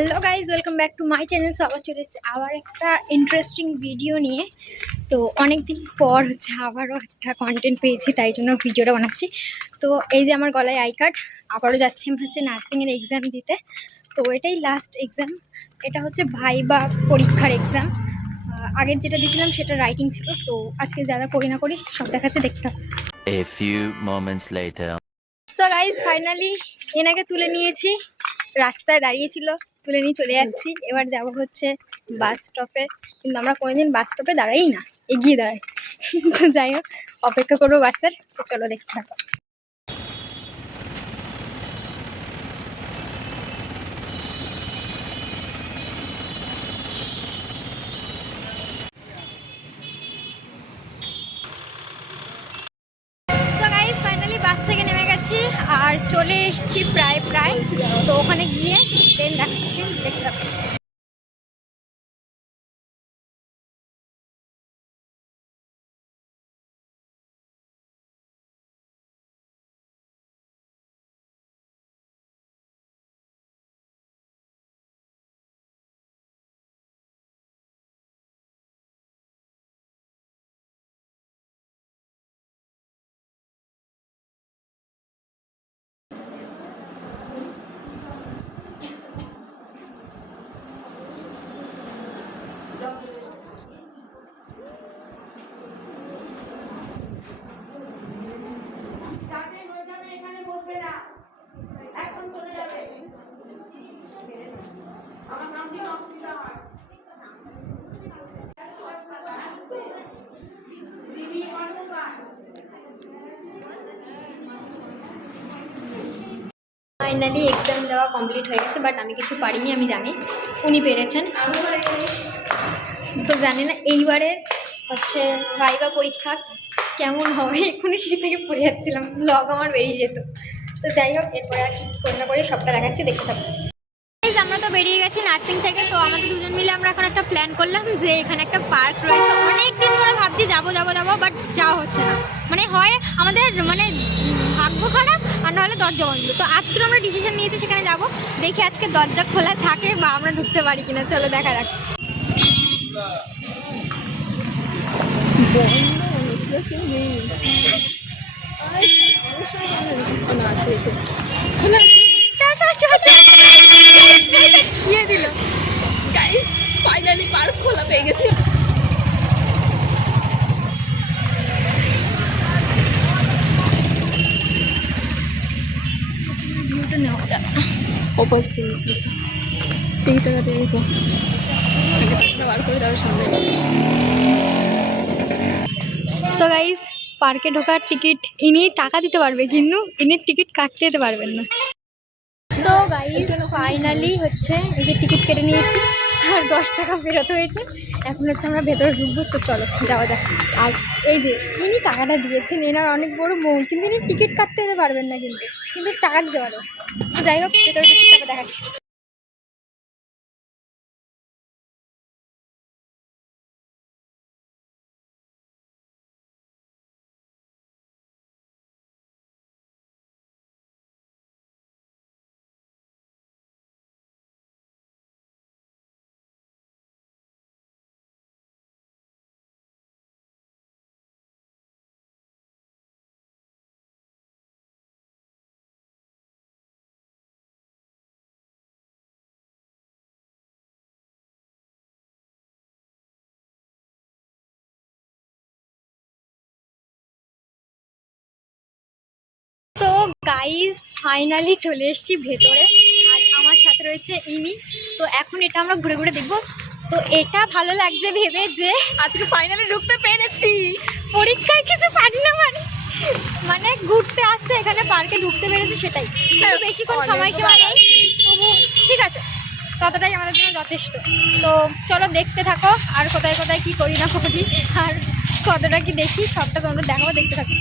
Hello guys, welcome back to my channel. So আবার চলে এসেছে আবার একটা ইন্টারেস্টিং ভিডিও নিয়ে। তো অনেকদিন পর আবারও একটা কন্টেন্ট পেয়েছি, তাই জন্য ভিডিওটা বানাচ্ছি। তো এই যে আমার গলায় আই কার্ড, আবারও যাচ্ছি আমি নার্সিংয়ের এক্সাম দিতে। তো এটাই লাস্ট এক্সাম, এটা হচ্ছে ভাইবা পরীক্ষার এক্সাম। আগের যেটা দিয়েছিলাম সেটা রাইটিং ছিল। তো আজকে যা করি না করি সব দেখাচ্ছে, দেখতে থাকো। A few moments later. So guys finally এনাকে তুলে নিয়েছি, রাস্তায় দাঁড়িয়েছিল, তুলে নিয়ে চলে যাচ্ছি। এবার যাব হচ্ছে বাস স্টপে, কিন্তু আমরা কোনোদিন বাস স্টপে দাঁড়াই না, এগিয়ে দাঁড়াই। তো যাই হোক, অপেক্ষা করবো বাসের। তো চলো দেখতে থাকো। ফাইনালি বাস থেকে নেমে গেছি আর চলে এসেছি প্রায় তো ওখানে গিয়ে ট্রেন দেখাচ্ছি, দেখতে থাকো। ফাইনালি এক্সাম দেওয়া কমপ্লিট হয়ে গেছে, বাট আমি কিছু পারিনি, আমি জানি উনি পেরেছেন। তো জানি না এইবারের হচ্ছে ভাইবা পরীক্ষা কেমন হবে, এক্ষুনি সিঁড়ি থেকে পড়ে যাচ্ছিলাম, ব্লগ আমার বেরিয়ে যেত। তো যাই হোক, এরপরে আর কি করি না করি সবটা দেখাচ্ছি, দেখতে থাকবো। আমরা তো বেরিয়ে গেছি নার্সিং থেকে। তো আমাদের দুজন মিলে আমরা এখন একটা প্ল্যান করলাম যে এখানে একটা পার্ক রয়েছে, অনেক দিন ধরে ভাবছি যাবো বাট যাওয়া হচ্ছে না। মানে হয় আমাদের ভাগ্য খারাপ, আর নাহলে দরজা বন্ধ। তো আজকে আমরা ডিসিশন নিয়েছি সেখানে যাব, দেখি আজকে দরজা খোলা থাকে বা আমরা ঢুকতে পারি কিনা। চলো দেখা যাক। ফাইনালি পার্ক খোলা পেয়ে গেছি। ভিউটা নেওয়া যাবে না। ওপাশ থেকে টিকিটটা কাটে গেছে, বার করে তার সামনে। সো গাইস, পার্কে ঢোকার টিকিট ইনি টাকা দিতে পারবে, কিন্তু ইনি টিকিট কাটতে দিতে পারবেন না। সো গাইস ফাইনালি হচ্ছে এই যে টিকিট কেটে নিয়েছি আর 10 টাকা ফেরত হয়েছে। এখন হচ্ছে আমরা ভেতরে ঢুকবো, তো চলো যাওয়া যাক। আর এই যে ইনি টাকাটা দিয়েছেন, এনার অনেক বড় মন, কিন্তু ইনি টিকিট কাটতে দিতে পারবেন না, কিন্তু টাকা দিতে পারবেন। যাই হোক, ভেতরে ঢুকছি, টাকা দেখাচ্ছি। তো গাইজ ফাইনালি চলে এসেছি ভেতরে, আর আমার সাথে রয়েছে ইনি। তো এখন এটা আমরা ঘুরে ঘুরে দেখবো। তো এটা ভালো লাগছে ভেবে যে আজকে ফাইনালি ঢুকতে পেরেছি। পরীক্ষায় কিছু পারি না, মানে ঘুরতে আসতে এখানে পার্কে ঢুকতে পেরেছি, সেটাই। কিন্তু বেশিক্ষণ সময়সীমা নেই, তবু ঠিক আছে, ততটাই আমাদের জন্য যথেষ্ট। তো চলো দেখতে থাকো, আর কোথায় কোথায় কি করি না করি আর কতটা কি দেখি সবটা তোমাদের দেখাবো, দেখতে থাকো।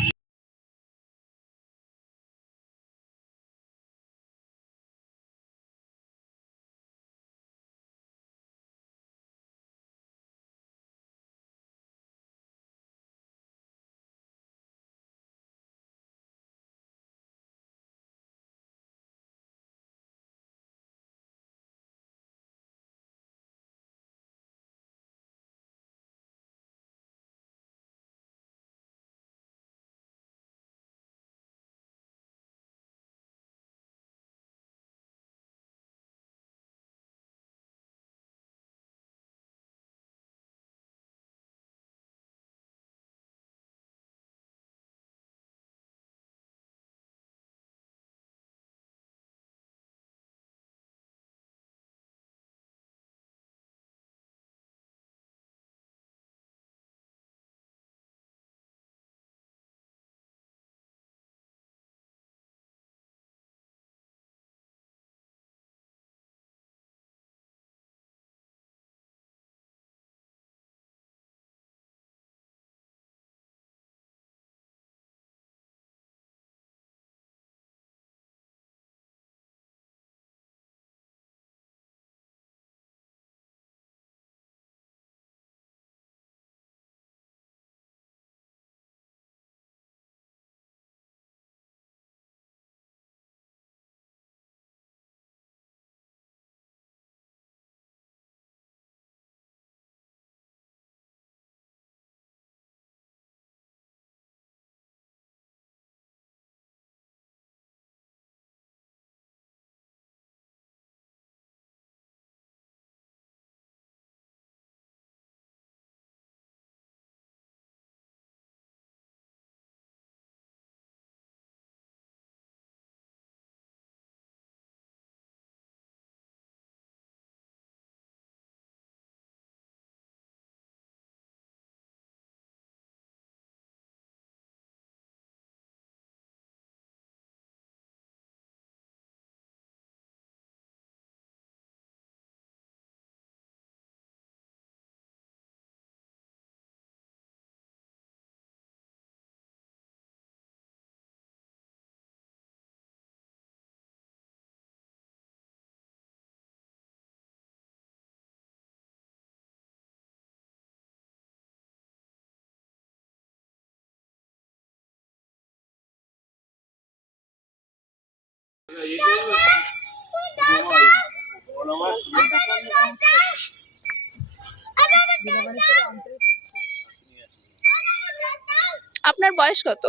আপনার বয়স কত?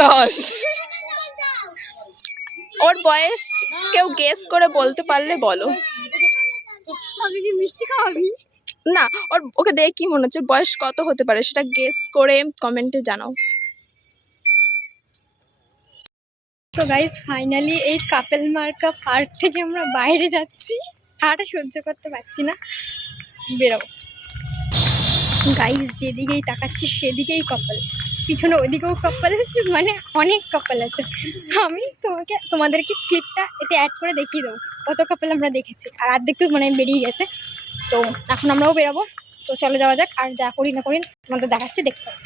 10। ওর বয়স কেউ গেস করে বলতে পারলে বলো। আমি কি মিষ্টি খাওয়াবি? না, ওকে দেখে কি মনে হচ্ছে, বয়স কত হতে পারে সেটা গেস করে কমেন্টে জানাও। তো গাইস ফাইনালি এই কাপেল মার্কা পার্ক থেকে আমরা বাইরে যাচ্ছি, আর সহ্য করতে পারছি না, বেরোবো। গাইস যেদিকেই তাকাচ্ছি সেদিকেই কাপল, পিছনে ওইদিকেও কাপল, মানে অনেক কাপল আছে। আমি তোমাদেরকে ক্লিপটা এতে অ্যাড করে দেখিয়ে দেবো কত কাপল আমরা দেখেছি, আর অর্ধেক তো মানে বেরিয়ে গেছে। তো এখন আমরাও বেরোবো, তো চলে যাওয়া যাক, আর যা করি না করি তোমাদের দেখাচ্ছি, দেখতে হবে।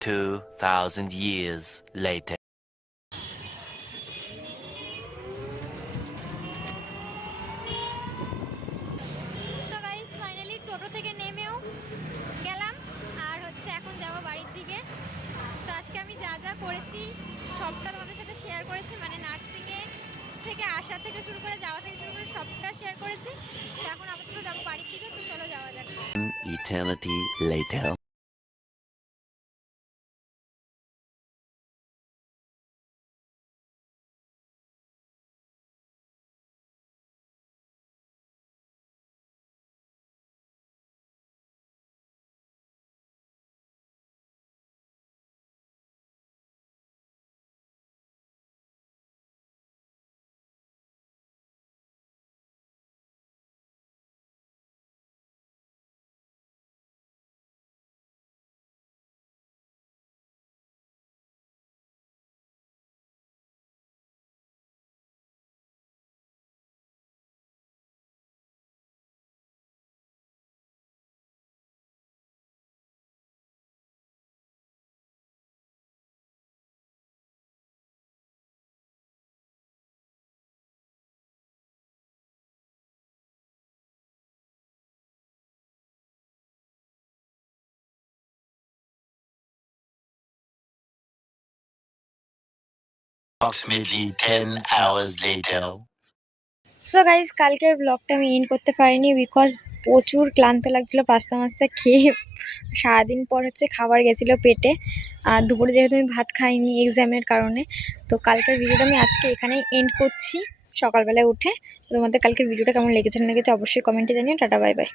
2,000 years later. So guys finally টোটো থেকে নেমেও গেলাম, আর হচ্ছে এখন যাবো বাড়ির দিকে। তো আজকে আমি যা যা করেছি সবটা তোমাদের সাথে শেয়ার করেছি, মানে নার্সিংয়ে থেকে আসা থেকে শুরু করে যাওয়া থেকে শুরু করে সবটা শেয়ার করেছি। তো এখন আপাতত যাবো বাড়ির দিকে, তো চলো যাওয়া যাক। Eternity later. Approximately 10 hours later. So guys কালকের ব্লগটা আমি এন্ড করতে পারিনি, বিকজ প্রচুর ক্লান্ত লাগছিলো পাস্তা মাস্তা খেয়ে। সারাদিন পর হচ্ছে খাবার গেছিলো পেটে, আর দুপুরে যেহেতু আমি ভাত খাইনি এক্সামের কারণে, তো কালকের ভিডিওটা আমি আজকে এখানেই এন্ড করছি সকালবেলায় উঠে। তোমাদের কালকের ভিডিওটা কেমন লেগেছে না লেগেছে অবশ্যই কমেন্টে জানিও। Tata bye bye.